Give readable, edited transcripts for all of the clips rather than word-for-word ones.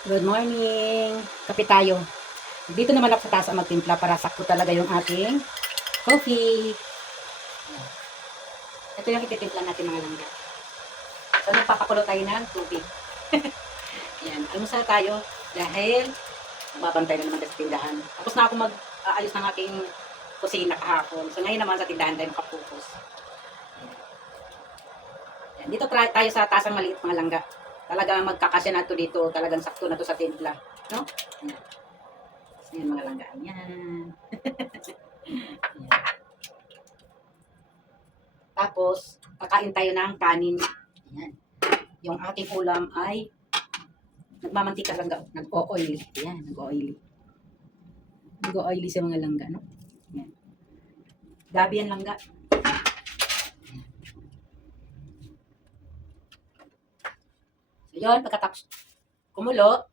Good morning! Kape tayo. Dito naman ako sa taas ang magtimpla para sakto talaga yung ating coffee. Ito yung ititimpla natin mga langga. So, nagpapakulo tayo ng tubig. Yan. Almusal tayo dahil mababantay na naman sa tindahan. Tapos na ako mag-aayos ng aking kusina kahapon. So, ngayon naman sa tindahan tayo makapokus. Yan. Dito tayo sa tasang maliit mga langga. Talagang magkakasya na to dito. Talagang sakto na to sa timpla. No? Yan. Yan mga langgaan. Yan. Tapos, kakain tayo ng kanin. Yan. Yung ating ulam ay nagmamantika langga. Nag-o-oily. Yan, nag-o-oily. Nag-o-oily sa mga langga, no? Yan. Gabi yan langga. So, yun, pagkatapos kumulo,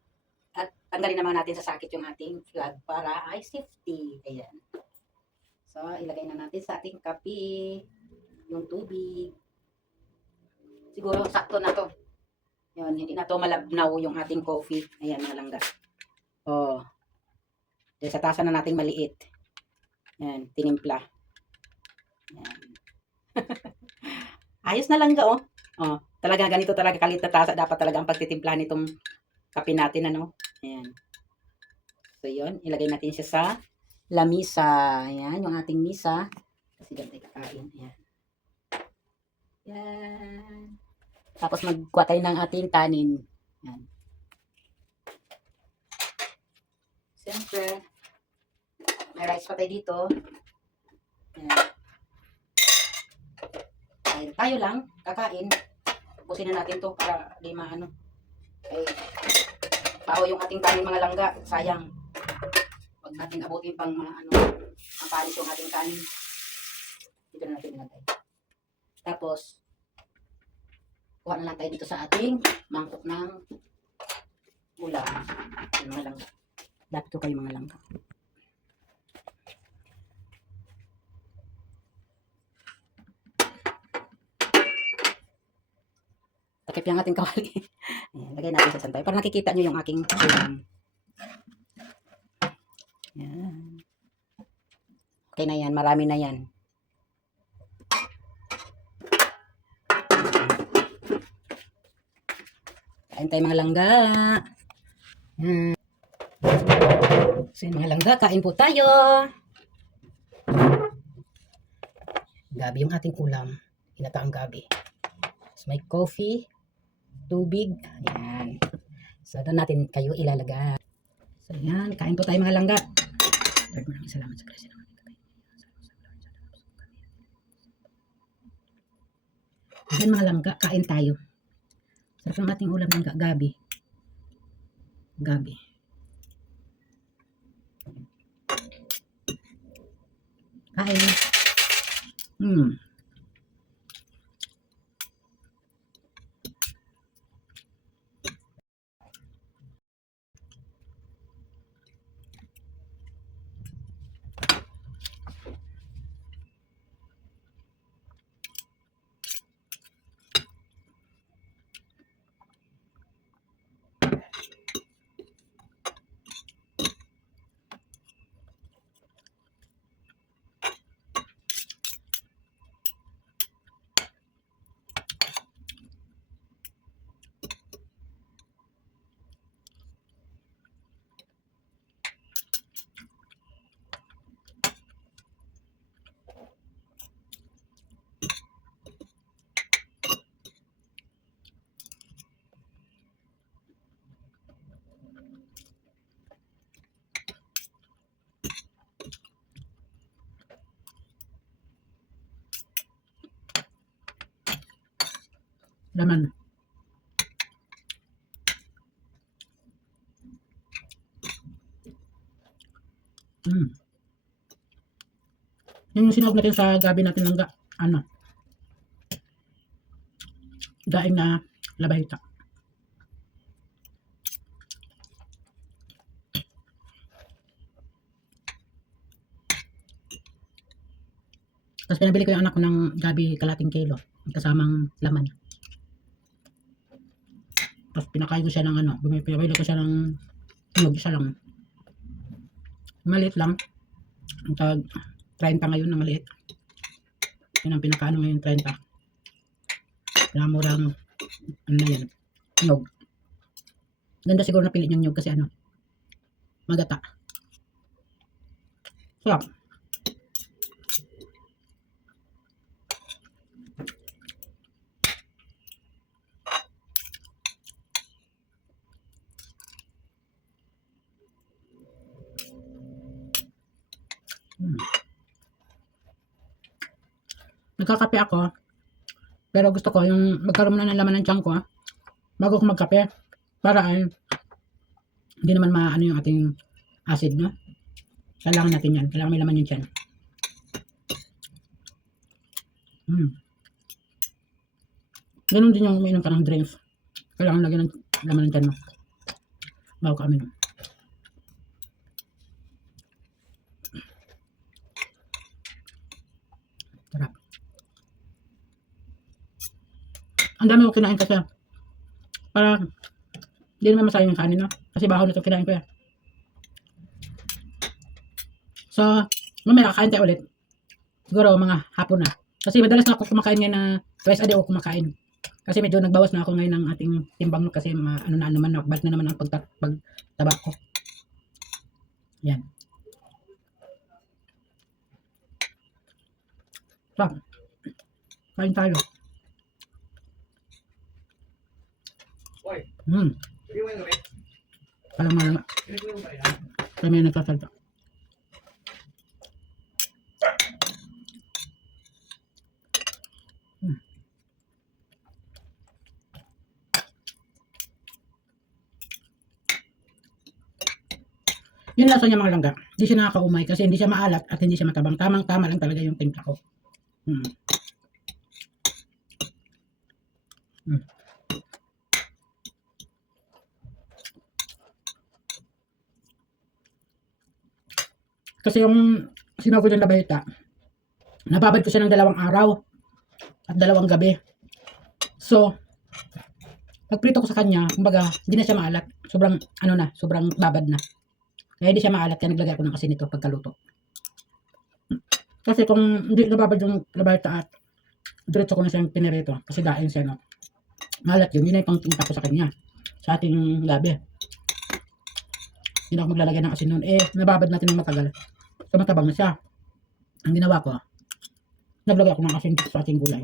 at tanggalin naman natin sa sakit yung ating flag para ay safety. Ayan. So, ilagay na natin sa ating kape yung tubig. Siguro sakto na to. Yun, hindi na to malabnaw yung ating coffee. Ayan, mga langga. Oh. Dahil sa tasa na nating maliit. Yan, tinimpla. Yan. Ayos na langga, oh. Oh, talaga ganito talaga kalit na tasa. Dapat talaga ang pagtitimplahan nitong kape natin, ano. Ayan. So, yun. Ilagay natin siya sa lamisa. Ayan, yung ating misa. Kasi ganito kakain. Ayan. Yan. Tapos magkuha tayo ng ating kanin. Yan. Siyempre, may rice pa tayo dito. Yan. Ay, tayo lang, kakain. Pusin na natin to para di maano. Ay, pao yung ating kanin mga langga. Sayang. Huwag natin abutin pang mapalis yung ating kanin. Dito na natin ilagay. Tapos, kuha na lang tayo dito sa ating mangkok ng ulam. Yung mga langga. Dapat ko kayo mga langga. Takip yung ating kawali. Ayan, lagay natin sa santay. Para nakikita nyo yung aking ulam. Ayan. Okay na yan. Marami na yan. Kain tayo mga langga. So yun mga langga, kain po tayo. Gabi yung ating ulam. Hinataang gabi. So, may coffee, tubig. Ayan. So doon natin kayo ilalagay. So yan, kain po tayo mga langga. Lord, maraming salamat sa grasya naman. Yan mga langga, kain tayo. Sarap ng ating ulam langga, gabi. Gabi. Kain. Laman. Yan yung sinawag natin sa gabi natin ng daing na labahita. Tapos pinabili ko yung anak ko ng gabi kalating kilo. Kasamang laman. Tapos pinakain ko siya ng ano, pinabili ko siya ng nyug, isa lang. Maliit lang. Ang tag 30 ngayon na maliit. Yun ang pinakaano ngayon, 30. Pinamurang, ano na yan, nyug. Ganda siguro na pili niyang nyug kasi ano, magata. Sarap. Nagkakape ako, pero gusto ko yung magkaroon na ng laman ng tiyan ko bago ko magkape para ay hindi naman maano yung ating acid, no? Kailangan natin yan, kailangan may laman yung tiyan. Ganun din yung umiinom ka ng drinks, kailangan lagyan ng laman ng tiyan mo bago ka aminom. Sarap. Ang dami ko kinain kasi para hindi naman masayang yung kanin, no? Kasi baho na itong kinain ko yan. So, mamaya kakain tayo ulit. Siguro mga hapon na. Kasi madalas na ako kumakain ngayon na twice a day ako kumakain. Kasi medyo nagbawas na ako ngayon ng ating timbang, no? Kasi ano na naman, balik na naman ang pagtaba ko. Yan. So, kain tayo. Alam mo lang. Kami nagsasalta. Yun lasa niya mga langga. Hindi siya nakakaumay kasi hindi siya maalat at hindi siya matabang. Tamang-tama lang talaga yung timpla ko. Kasi yung sinugod ng labayta, nababad ko siya ng 2 araw at 2 gabi. So, pagprito ko sa kanya, kumbaga, hindi na siya maalat. Sobrang, ano na, sobrang babad na. Kaya hindi siya maalat, kaya naglagay ako ng asin nito pagkaluto. Kasi kung hindi nababad yung labayta at diretso ko na siyang pinirito, kasi daing siya, no? Maalat yun, yun na yung pangtinta ko sa kanya, sa ating gabi. Hindi na ako maglalagay ng asin nun. Nababad natin ng matagal. So, matabang na siya. Ang ginawa ko, naglagay ako ng asin sa ating gulay.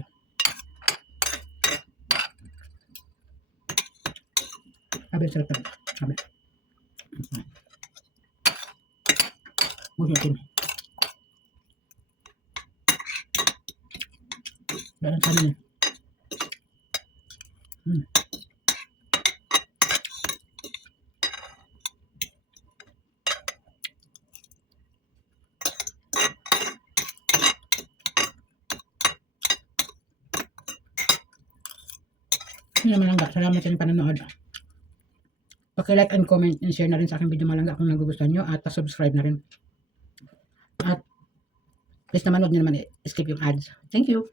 Sabi, sarap talaga. Sabi. Busin natin. Dalang kanin. Yun naman lang. Salamat sa inyong panonood. Paki-like and comment and share na rin sa aking video malangga kung nagugustuhan nyo at pa-subscribe na rin. At please naman huwag nyo naman i-skip yung ads. Thank you!